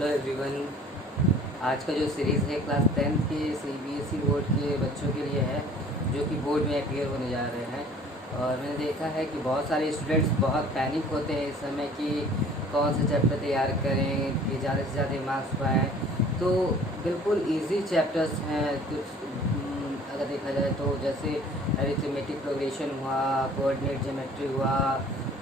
Hello everyone. आज का जो सीरीज़ है क्लास 10th के सीबीएसई बोर्ड के बच्चों के लिए है, जो कि बोर्ड में अपीयर होने जा रहे हैं। और मैंने देखा है कि बहुत सारे स्टूडेंट्स बहुत पैनिक होते हैं इस समय कि कौन से चैप्टर तैयार करें कि ज़्यादा से ज़्यादा मार्क्स पाएँ। तो बिल्कुल इजी चैप्टर्स हैं कुछ, अगर देखा जाए तो जैसे अरिथमेटिक प्रोग्रेशन हुआ, कोऑर्डिनेट ज्योमेट्री हुआ,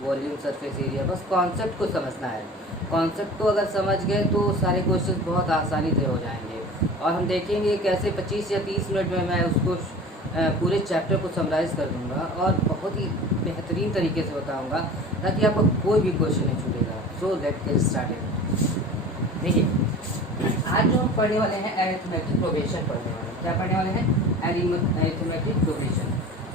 वॉल्यूम सरफेस एरिया। बस कॉन्सेप्ट को समझना है। कॉन्सेप्ट को अगर समझ गए तो सारे क्वेश्चन बहुत आसानी से हो जाएंगे। और हम देखेंगे कैसे 25 या 30 मिनट में मैं उसको पूरे चैप्टर को समराइज़ कर दूंगा और बहुत ही बेहतरीन तरीके से बताऊंगा ताकि आपको कोई भी क्वेश्चन नहीं छूटेगा। So let's get started. देखिए, आज जो हम पढ़ने वाले हैं अरिथमेटिक प्रोग्रेशन पढ़ने वाले हैं। क्या पढ़ने वाले हैं? Arithmetic progression.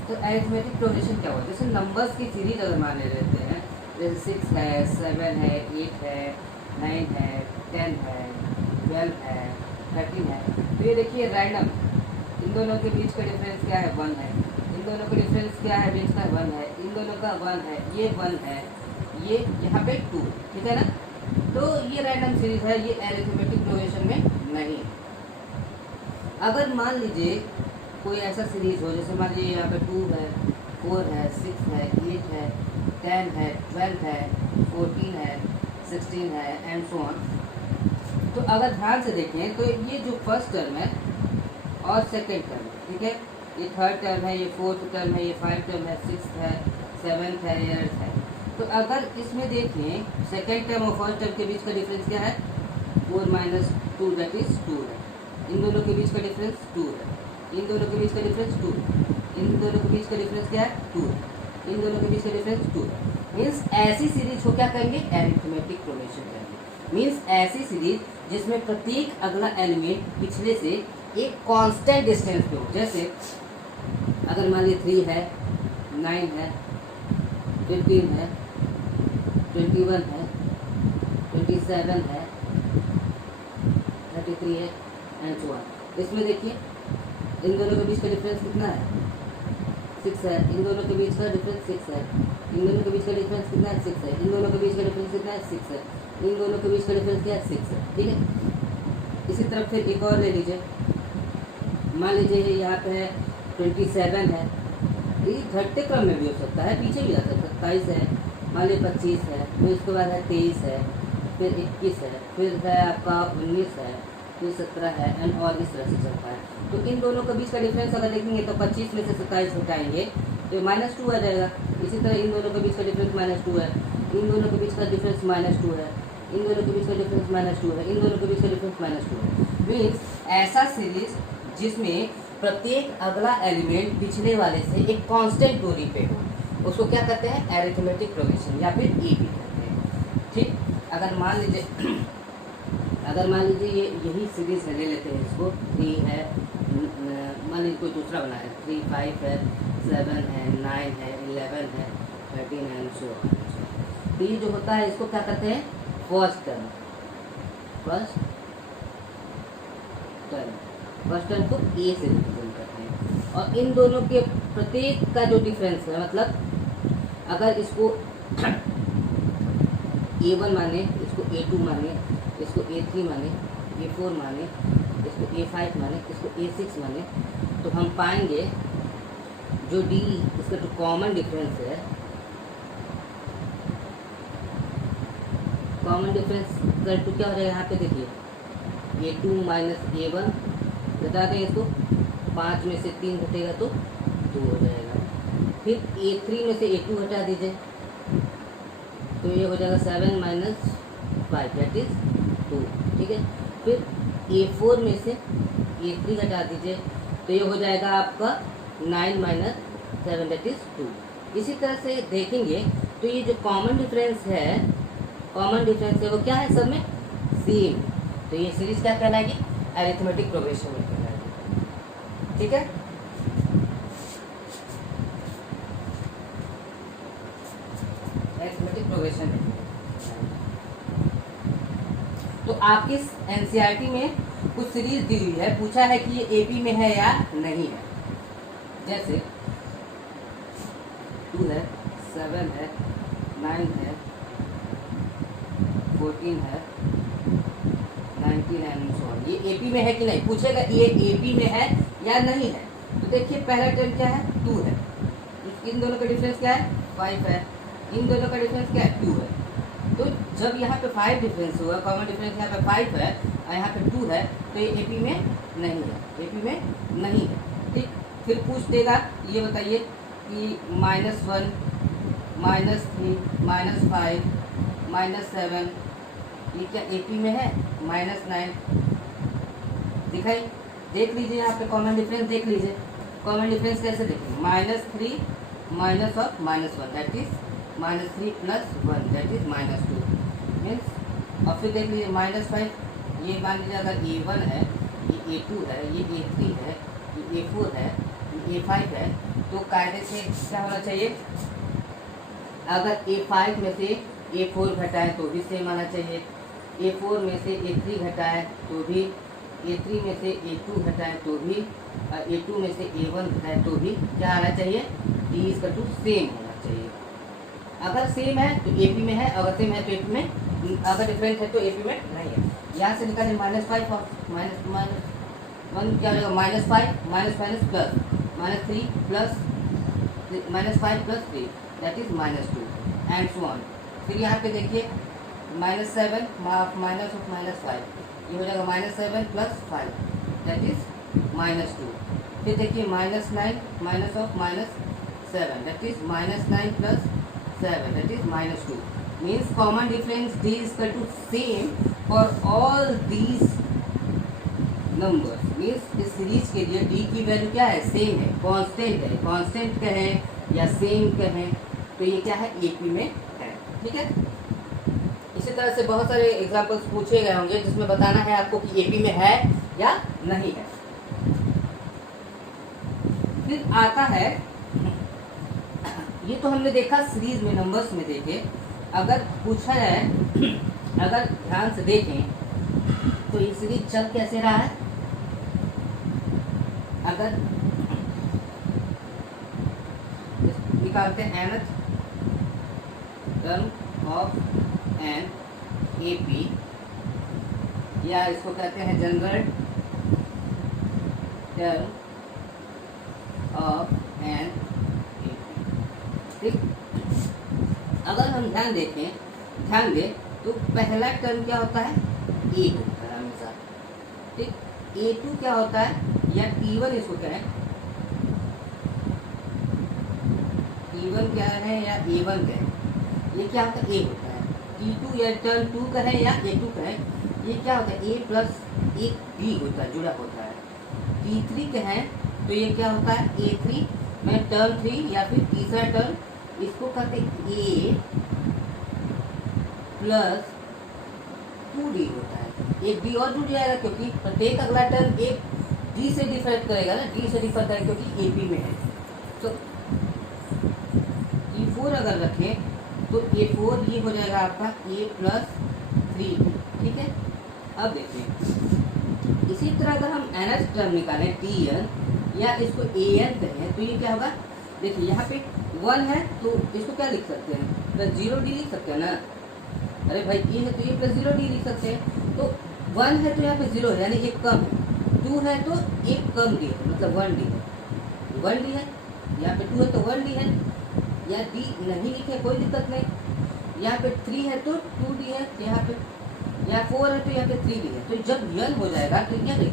तो अरिथमेटिक प्रोग्रेशन क्या होता है? जैसे नंबर्स की सीरीज अगर माने रहते हैं, जैसे 6 है, 7 है, 8 है, 9 है, 10 है, 12 है, 13 है। तो ये देखिए रैंडम, इन दोनों के बीच का डिफरेंस क्या है? 1 है। इन दोनों का डिफरेंस क्या है? बीच का 1 है। इन दोनों का 1 है, ये 1 है, ये यहाँ पे 2, ठीक है ना? तो ये रैंडम सीरीज है, ये अरिथमेटिक प्रोग्रेशन में नहीं। अगर मान लीजिए कोई ऐसा सीरीज हो, जैसे मान लीजिए यहाँ पे 2 है, 4 है, 6 है, 8 है, 10 है, 12 है, 14 है, 16 है एंड सो ऑन। तो अगर ध्यान से देखें तो ये जो फर्स्ट टर्म है और सेकंड टर्म है, ठीक है, ये थर्ड टर्म है, ये फोर्थ टर्म है, ये 5 टर्म है, 6 है, 7 है, 8 है। तो अगर इसमें देखें सेकंड टर्म और फर्स्ट टर्म के बीच का डिफरेंस क्या है? 4 माइनस 2 दैट इज 2 है। इन दोनों के बीच का डिफरेंस 2 है। इन दोनों के बीच का डिफरेंस 2 है। इन दोनों के बीच का डिफरेंस क्या है? 2 है। इन दोनों के बीच का डिफरेंस 2 है। मीन्स ऐसी सीरीज को क्या कहेंगे? अरिथमेटिक प्रोग्रेशन कहेंगे। मीन्स ऐसी सीरीज जिसमें प्रत्येक अगला एलिमेंट पिछले से एक कांस्टेंट डिस्टेंस पे हो। जैसे अगर मान लीजिए 3 है, 9 है, 15 है, 21 है, 27 है, 33 है एंड सो ऑन। इसमें देखिए इन दोनों के बीच का डिफरेंस कितना है? 6 है। इन दोनों के बीच का डिफरेंस 6 है। इन दोनों के बीच का डिफरेंस कितना है? 6 है। इन दोनों के बीच का डिफरेंस कितना है? 6 है। इन दोनों के बीच का डिफरेंस क्या है? 6 है, ठीक है। इसी तरफ फिर एक और ले लीजिए, मान लीजिए यहाँ पे है 27 है। ये घटते क्रम में भी हो सकता है, पीछे भी आ सकता है। 27 है, मान लीजिए 25 है, फिर उसके बाद है 23 है, फिर 21 है, फिर है आपका 19 है, फिर 17 है एंड और इस तरह से चलता है। तो इन दोनों के बीच का डिफरेंस अगर देखेंगे तो 25 में से 27 हटाएंगे तो -2 आ जाएगा। इसी तरह इन दोनों के बीच का डिफरेंस -2 है, इन दोनों के बीच का डिफरेंस -2 है, इन दोनों के बीच का डिफरेंस -2 है, इन दोनों के बीच का डिफरेंस -2 है। मीन्स ऐसा सीरीज जिसमें प्रत्येक अगला एलिमेंट पिछले वाले से एक कांस्टेंट दूरी पे हो, उसको क्या कहते हैं? अरिथमेटिक प्रोग्रेशन या फिर ईपी कहते हैं, ठीक। अगर मान लीजिए ये यही सीरीज ले लेते हैं, इसको 3 है, मान लीजिए कोई दूसरा बना है, 3, 5 है, 7 है, 9 है, 11 है, 13 है एंड सो ऑन। तो ये जो होता है इसको क्या कहते हैं? First term. फर्स्ट टर्म को ए से रिप्रेजेंट करते हैं। और इन दोनों के प्रत्येक का जो डिफरेंस है, मतलब अगर इसको A1 माने, इसको A2 माने, इसको A3 माने, A4 माने, इसको A5 माने, इसको A6 माने, तो हम पाएंगे जो D इसका जो कॉमन डिफरेंस है, कॉमन डिफरेंस कर तो क्या हो जाएगा? यहाँ पे देखिए A2 माइनस A1 बता दें इसको, 5 में से 3 घटेगा तो 2 हो जाएगा। फिर A3 में से A2 हटा दीजिए तो ये हो जाएगा 7 माइनस 5 दैट इज 2, ठीक है। फिर A4 में से A3 हटा दीजिए तो ये हो जाएगा आपका 9 माइनस 7 दैट इज 2। इसी तरह से देखेंगे तो ये जो कॉमन डिफरेंस है वो क्या है? सब में सेम। तो ये सीरीज क्या कहलाएगी? अरिथमेटिक प्रोग्रेशन में कहलाएगी, ठीक है। अरिथमेटिक प्रोग्रेशन में तो आपकी एनसीईआरटी में कुछ सीरीज दी हुई है, पूछा है कि ये एपी में है या नहीं है। जैसे 2 है, 7 है, 9 है, 14 है, 19 एंड सो ऑन। ये एपी में है कि नहीं, पूछेगा ये एपी में है या नहीं है। तो देखिए पहला टर्म क्या है, 2 है, इन दोनों का डिफरेंस क्या है, 5 है, इन दोनों का डिफरेंस क्या है, 2 है। तो जब यहाँ पे 5 डिफरेंस हुआ, कॉमन डिफरेंस यहाँ पे 5 है और यहाँ पे 2 है, तो ये एपी में नहीं है, एपी में नहीं है। ठीक, फिर पूछ देगा ये बताइए कि -1, -3, -5, -7 ये क्या एपी में है, -9 दिखाई। देख लीजिए यहाँ पे कॉमन डिफरेंस देख लीजिए, कॉमन डिफरेंस कैसे देखेंगे, -3 minus of -1 that is -3 + 1 that is -2 means. और फिर देख लीजिए -5, ये मान लीजिए अगर A1 है, ये A2 है, ये A3 है, ये A4 है, ये A5 है, तो कायदे से क्या होना चाहिए, अगर A5 में से A4 घटाए तो भी सेम आना चाहिए, A4 में से A3 घटाए तो भी, A3 में से A2 घटाए तो भी, A2 में से A1 घटाए तो भी क्या आना चाहिए, D = सेम होना चाहिए। अगर सेम है तो AP में है, अगर सेम है तो AP में, अगर डिफरेंट है तो AP में नहीं है। यहाँ से निकालें -5 और -1 क्या हो जाएगा, -5 minus plus -3 plus -5 + 3 that is -2 and so on. फिर यहाँ पे देखिए -7 माइनस ऑफ -5 ये हो जाएगा -7 + 5 दैट इज -2। फिर देखिए -9 minus of -7 that is -9 + 7 that is -2 means common difference D = same for all these numbers means इस सीरीज के लिए D की वैल्यू क्या है, सेम है, कांस्टेंट है, कांस्टेंट कहें या सेम कहें, तो ये क्या है, AP में है। ठीक है, इसी तरह से बहुत सारे एग्जांपल्स पूछे गए होंगे जिसमें बताना है आपको कि AP में है या नहीं है। फिर आता है, ये तो हमने देखा सीरीज में, नंबर्स में देखे। अगर पूछा जाए, अगर ध्यान से देखें तो ये सीरीज चल कैसे रहा है, अगर निकालते हैं nth term of an AP, या इसको कहते हैं जनरल टर्म ऑफ एन। ठीक, अगर हम ध्यान दें तो पहला टर्म क्या होता है, A होता है हमेशा। ठीक, A2 क्या होता है, या T1 इसको कहें, T1 क्या है या A1 कहें, ये क्या होता है, A होता है। T2 या टर्म 2 कहें या A2 कहें, ये क्या होता है, A + एक D होता है, जुड़ा होता है। T3 कहें तो ये क्या होता है, A3 में टर्म 3 या फिर तीसरा टर्म, इसको कहते हैं A + 2D होता है। एक D और जुड़ जाएगा क्योंकि प्रत्येक अगला टर्म एक D से डिफर करेगा ना, D से डिफर करेगा क्योंकि AP में है। तो E4 अगर रखें तो A4 ये हो जाएगा आपका A + 3। ठीक है, अब देखिए इसी तरह अगर हम nth टर्म निकालें Tn या इसको An कहें तो ये क्या होगा, देखिए यहाँ पे 1 है तो इसको क्या लिख सकते हैं, +0D लिख सकते हैं ना, अरे भाई ये है तो ये +0D लिख सकते हैं। तो 1 है तो यहाँ पे 0 है यानी एक कम है, 2 है तो एक कम D है मतलब 1D है, 1D है, यहाँ पे 2 है तो 1D है, या D नहीं लिखे कोई दिक्कत नहीं। यहाँ पे 3 है तो 2D है, यहाँ पे या 4 है तो यहाँ पे 3D है। तो जब n हो जाएगा तो क्या A +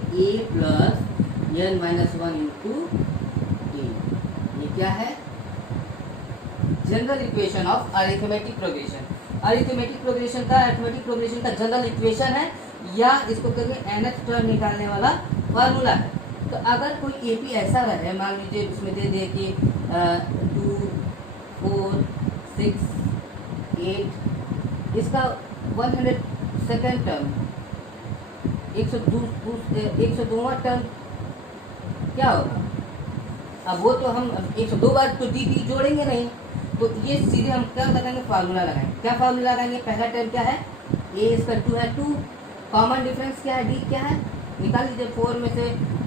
n - 1 × D, ये क्या है, general equation of arithmetic progression. Arithmetic progression का जनरल इक्वेशन है, या इसको कहेंगे nth टर्म निकालने वाला फार्मूला है। तो अगर कोई AP ऐसा रहे, मान लीजिए उसमें दे दिए कि 2 4 6 8, इसका 102nd टर्म, 102वां टर्म क्या होगा। अब वो तो हम 102 बार तो D जोड़ेंगे नहीं, तो ये सीधे हम क्या लगाएंगे, फार्मूला लगाएंगे। क्या फार्मूला लगाएंगे, पहला टर्म क्या है, A = है 2, कॉमन डिफरेंस क्या है, D क्या है, निकाल लीजिए। 4 में से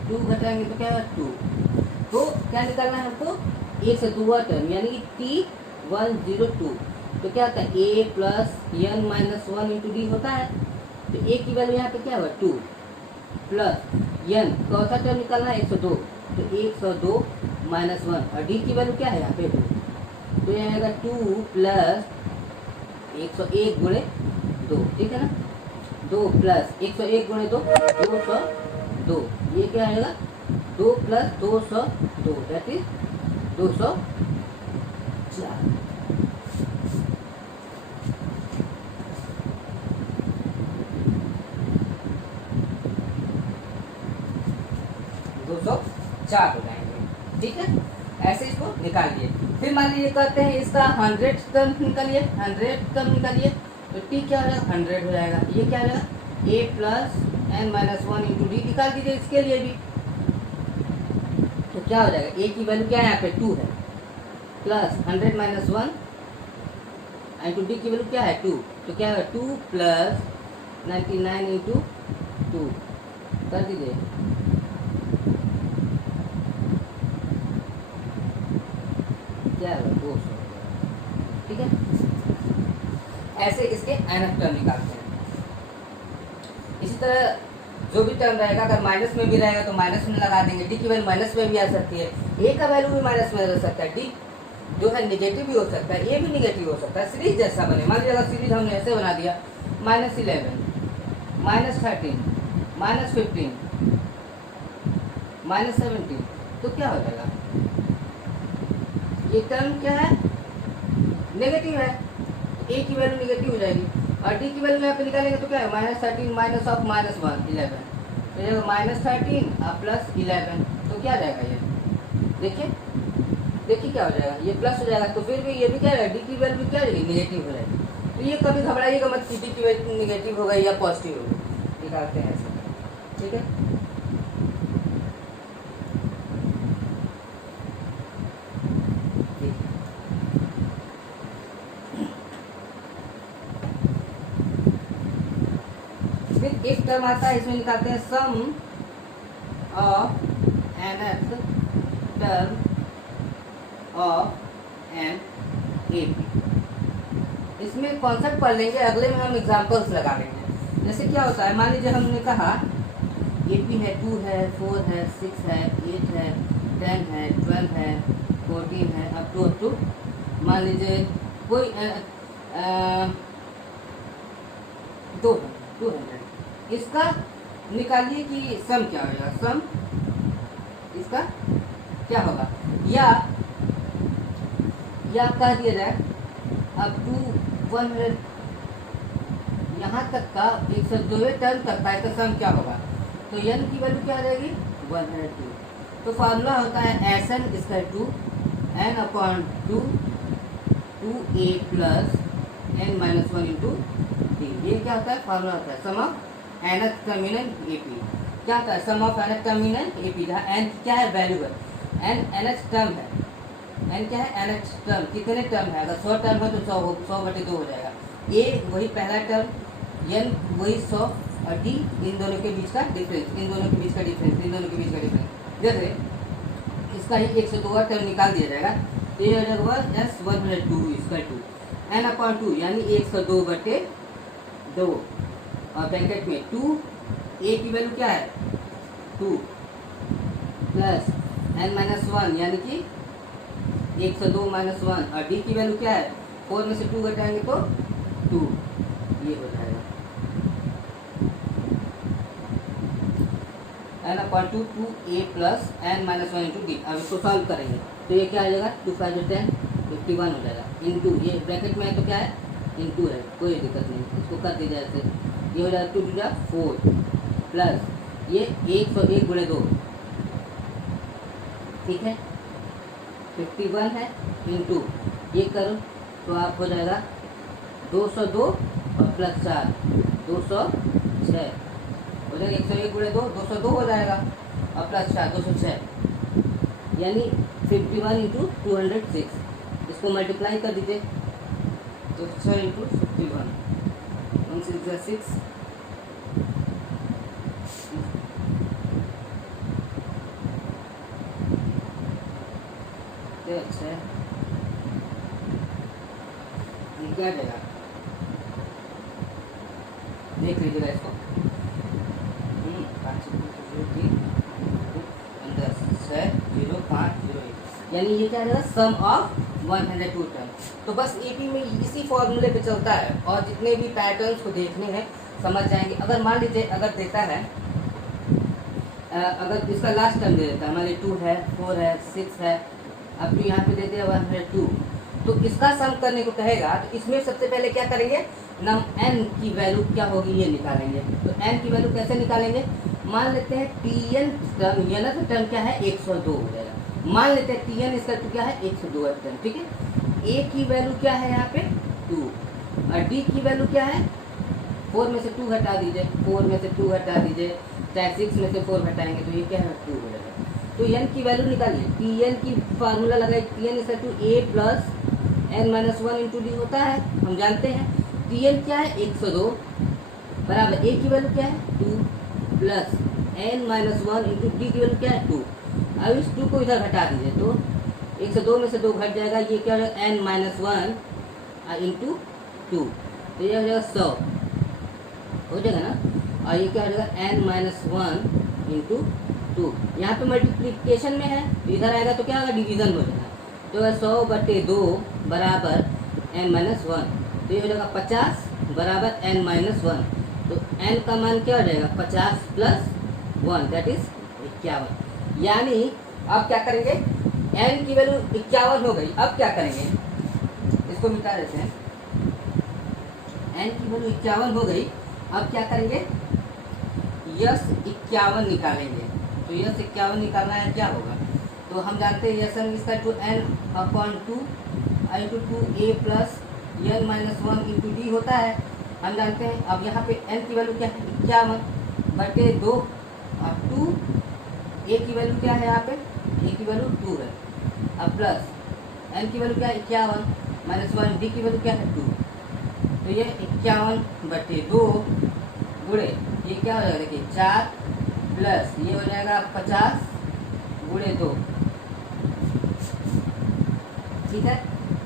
2 घटाएंगे तो क्या है 2, तो क्या निकालना है हमको, 102वां टर्म यानी कि T102। तो क्या होता है A + n - 1 × D होता है। तो ए की वैल्यू यहाँ पे क्या हुआ 2 प्लस n कौन सा टर्म निकालना है 102, तो 102 माइनस 1 और डी की वैल्यू क्या है यहाँ पे 2, तो ये आएगा 2 प्लस 101 गुणे 2, ठीक है ना, 2 प्लस 101 गुणे 2 202, ये क्या आएगा 2 प्लस 202 दैट इज 204। 204 हो जाएंगे, ठीक है। ऐसे इसको निकालिए। फिर मान लीजिए कहते हैं इसका 100 टर्म निकालिए, 100 टर्म निकालिए, तो टी क्या हो जाएगा 100 हो जाएगा। ये क्या हो जाएगा A plus N minus 1 into D निकाल दीजिए इसके लिए भी, तो क्या हो जाएगा ए की वैल्यू क्या है यहाँ पे 2 है, प्लस 100 माइनस 1 इंटू डी की वैल्यू क्या है 2, तो क्या है 2 प्लस 99 इंटू 2 कर दीजिए, क्या है 200, ठीक है। ऐसे इसके nth टर्म निकालते हैं। इसी तरह जो भी टर्म रहेगा अगर माइनस में भी रहेगा तो माइनस में लगा देंगे, डी की वैल्यू माइनस में भी आ सकती है, ए का वैल्यू भी माइनस में आ सकता है, डी जो है निगेटिव भी हो सकता है, ए भी निगेटिव हो सकता है, सीरीज जैसा बने। मान लीजिए अगर सीरीज हमने ऐसे बना दिया -11 -13 -15 -17, तो क्या हो जाएगा ये टर्म क्या है नेगेटिव है, ए की वैल्यू नेगेटिव हो जाएगी और डी की वैल्यू यहाँ पे निकालेंगे तो क्या है -13 माइनस ऑफ -1 11, तो ये -13 और प्लस 11, तो क्या जाएगा ये देखिए क्या हो जाएगा ये प्लस हो जाएगा, तो फिर भी ये भी क्या है डी की वैल्यू क्या रहेगी नेगेटिव हो जाएगी। तो ये कभी घबराइएगा मत कि डी की वैल्यू नेगेटिव हो गई या पॉजिटिव हो गई, निकालते हैं ऐसे, ठीक है। फिर एक टर्म आता है, इसमें निकालते हैं sum of nth term of N A P. इसमें कॉन्सेप्ट पढ़ लेंगे, अगले में हम एग्जांपल्स लगा लेंगे। जैसे क्या होता है, मान लीजिए हमने कहा ए पी है 2 है 4 है 6 है 8 है 10 है 12 है 14 है अप टू मान लीजिए कोई 200, इसका निकालिए कि सम क्या होगा, सम इसका क्या होगा, या कह दिया जाए अब टू 100 यहाँ तक का 102 टर्म तक का इसका सम क्या होगा, तो n की वैल्यू क्या आ जाएगी 102। तो फार्मूला होता है S N square to n upon 2a plus n minus 1 into D. ये क्या होता है फार्मूला होता है sum of nth term in A P, क्या होता है sum of nth term in A P, जहाँ n क्या है वेरिएबल, nth टर्म है, n क्या है nth टर्म, कितने टर्म है, अगर 100 टर्म है तो 100/2 हो जाएगा, a वही पहला टर्म, n वही 100 और d इन दोनों के बीच का डिफरेंस, इन दोनों के बीच का डिफरेंस, इन दोनों के बीच का डिफरेंस। जैसे इसका ही 102 टर्म निकाल दिया जाएगा, तो ये हो जाएगा S102 equal to n upon 2 यानी 102/2 और ब्रैकेट में 2 a की वैल्यू क्या है 2 प्लस n माइनस 1 यानी कि 102 माइनस 1 और d की वैल्यू क्या है 4 में से 2 घटाएंगे तो 2, ये हो जाएगा n upon 2 a plus n minus 1 into d. अब इसको सॉल्व करेंगे तो ये क्या आ जाएगा 2 5 10 51 हो जाएगा, इंटू ये ब्रैकेट में है तो क्या है इंटू है, कोई दिक्कत नहीं, इसको कर दीजिए ऐसे, ये हो जाएगा 2 2 4 प्लस ये 101 गुणे 2, ठीक है 51 है इंटू ये करो तो आप हो जाएगा 202 और प्लस 4 206 हो जाएगा, 101 गुणे 2 202 हो जाएगा और प्लस 4 206 यानी 51 इंटू 206, इसको मल्टीप्लाई कर दीजिए तो 6 इंटू 51 1 6 6 अच्छा ये क्या देगा देख लीजिएगा इसको। 5 यानी ये क्या रहेगा, सम ऑफ 102 टर्म। तो बस एपी में इसी फॉर्मूले पे चलता है और जितने भी पैटर्न्स को देखने हैं समझ जाएंगे। अगर मान लीजिए अगर देता है, अगर इसका लास्ट टर्म दे देता है, हमारे 2 है, 4 है, 6 है, अब तो यहाँ पे देते हैं 102, तो इसका सम करने को कहेगा तो इसमें सबसे पहले क्या करेंगे, नम n की वैल्यू क्या होगी ये निकालेंगे। तो n की वैल्यू कैसे निकालेंगे, मान लेते हैं tn टर्म, ये ना तो टर्म क्या है 102 हो जाएगा। मान लेते हैं tn इसका तो क्या है 102 है टर्म, ठीक है। a की वैल्यू क्या है यहाँ पे 2 और d की वैल्यू क्या है, 4 में से 2 हटा दीजिए, 4 में से 2 हटा दीजिए, चाहे 6 में से 4 हटाएंगे तो ये क्या है 2 हो जाएगा। तो n की वैल्यू निकालिए, tn की फार्मूला लगाइए, tn is to a plus n minus 1 into d होता है, हम जानते हैं। tn क्या है 102 बराबर a की वैल्यू क्या है 2 plus n minus 1 into D की वैल्यू क्या है 2। अब इस 2 को इधर घटा दीजिए तो 102 में से 2 घट जाएगा, ये क्या हो जाएगा n माइनस 1 इंटू 2, तो ये हो जाएगा 100 हो जाएगा ना। और ये क्या हो जाएगा n माइनस 1 इंटू 2, यहाँ पे मल्टीप्लिकेशन में है, इधर आएगा तो क्या होगा डिवीजन हो जाएगा। तो 100/2 बराबर n माइनस 1, तो ये हो जाएगा 50 बराबर n माइनस 1। तो n का मान क्या हो जाएगा 50 प्लस 1 दैट इज 51। यानी अब क्या करेंगे, n की वैल्यू 51 हो गई, अब क्या करेंगे, इसको मिटा देते हैं। n की वैल्यू 51 हो गई, अब क्या करेंगे, यस 51 निकालेंगे। तो यस 51 निकालना है, क्या होगा, तो हम जानते हैं यस इसका to n/2 into 2a plus n minus 1 into d होता है, हम जानते हैं। अब यहाँ पे n की वैल्यू क्या है 51/2 और 2 a की वैल्यू क्या है, यहाँ पे a की वैल्यू 2 है, अब प्लस n की वैल्यू क्या है 51 माइनस 1, डी की वैल्यू क्या है 2, तो ये 51/2 गुणे ये क्या हो जाएगा देखिए 4 प्लस ये हो जाएगा 50 गुणे 2, ठीक है।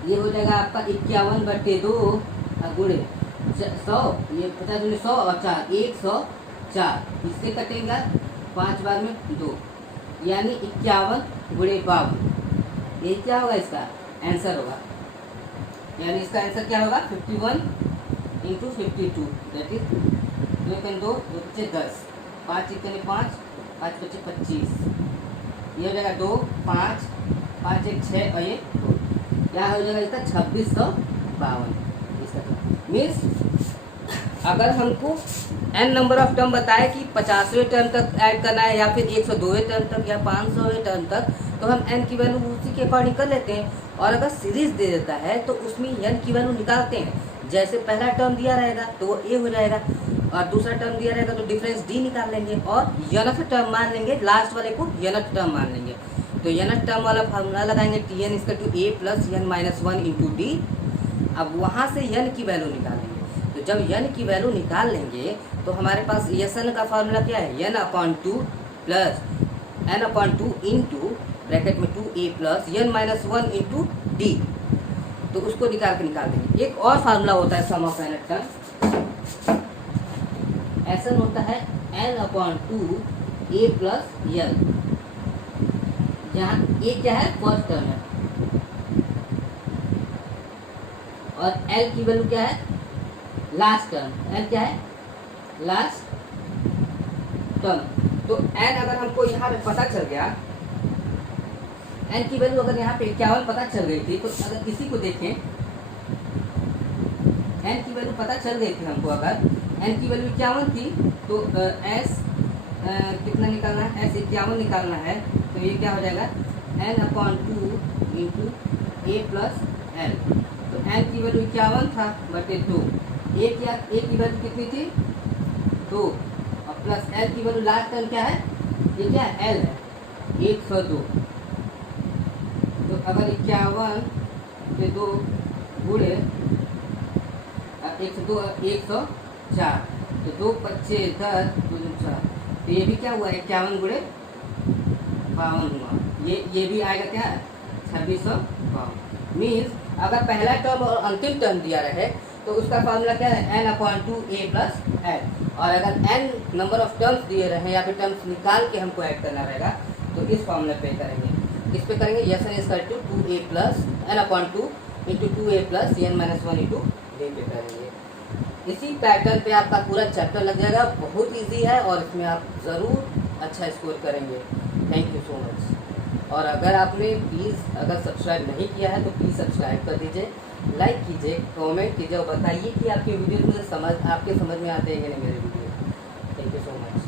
ये हो जाएगा आपका 51/2 गुणे 100, ये 50 गुणे 100 और 4 104, इससे कटेगा 5 बार में 2, यानी 51 गुणे 52, ये क्या होगा इसका आंसर होगा। यानी इसका आंसर क्या होगा 51 इंटू 52 दैट इज 2 2 बच्चे 10, 5 1 5 5 बच्चे 25, ये हो जाएगा 2 5 5 1 6 और ये 2, क्या हो जाएगा इसका 2652। इसका मीन्स अगर हमको n नंबर ऑफ टर्म बताए कि 50वें टर्म तक ऐड करना है या फिर 102वें टर्म तक या 500वें टर्म तक, तो हम n की वैल्यू उसी के अकॉर्डिंग कर लेते हैं। और अगर सीरीज दे देता है तो उसमें n की वैल्यू निकालते हैं। जैसे पहला टर्म दिया रहेगा तो वो a हो जाएगा और दूसरा टर्म दिया रहेगा तो डिफरेंस d निकाल लेंगे और nth टर्म मान लेंगे, लास्ट वाले को nth टर्म मान लेंगे। तो nth टर्म वाला फार्मूला लगाएंगे tn is to a plus n minus 1 into d. अब वहाँ से n की वैल्यू निकालेंगे। तो जब n की वैल्यू निकाल लेंगे तो हमारे पास Sn का फार्मूला क्या है n/2 plus n/2 into bracket में 2a plus n minus 1 into D. तो उसको निकाल देंगे। एक और फार्मूला होता है sum of nth term, Sn होता है n/2 a प्लस n, जहाँ a क्या है फर्स्ट टर्म है और l की वैल्यू क्या है लास्ट टर्म, l क्या है लास्ट टर्म। तो n अगर हमको यहाँ पे पता चल गया, n की वैल्यू अगर यहाँ पे 51 पता चल गई थी, तो अगर किसी को देखें n की वैल्यु पता चल गई थी हमको, अगर n की वैल्यू 51 थी तो s कितना निकालना है, s 51 निकालना है। तो ये क्या हो जाएगा n/2 into a plus l। तो n की वैल्यू 51 था बटे 2, a की वैल्यू कितनी थी 2 और प्लस l की वैल्यू लास्ट टर्म क्या है, ये क्या है l है 102। तो अगर 51 से 2 गुणे 102 104, तो 2 5 10 2 4, तो ये भी क्या हुआ 51 गुणे 52 हुआ, ये भी आएगा क्या 2652। मीन्स अगर पहला टर्म और अंतिम टर्म दिया रहे तो उसका फार्मूला क्या है, n/2a प्लस n। और अगर n नंबर ऑफ टर्म्स दिए रहे या फिर टर्म्स निकाल के हमको ऐड करना रहेगा तो इस फार्मूले पे करेंगे। इस पे करेंगे Sn = 2a plus n/2 into 2a plus n-1 into d पे करेंगे। इसी पैटर्न पे आपका पूरा चैप्टर लग जाएगा। बहुत इजी है और इसमें आप ज़रूर अच्छा स्कोर करेंगे। Thank you so much. और अगर आपने प्लीज़ अगर सब्सक्राइब नहीं किया है तो प्लीज़ सब्सक्राइब कर दीजिए, लाइक कीजिए, कमेंट कीजिए और बताइए कि आपके वीडियो मुझे आपके समझ में आते हैं कि नहीं मेरे video. Thank you so much.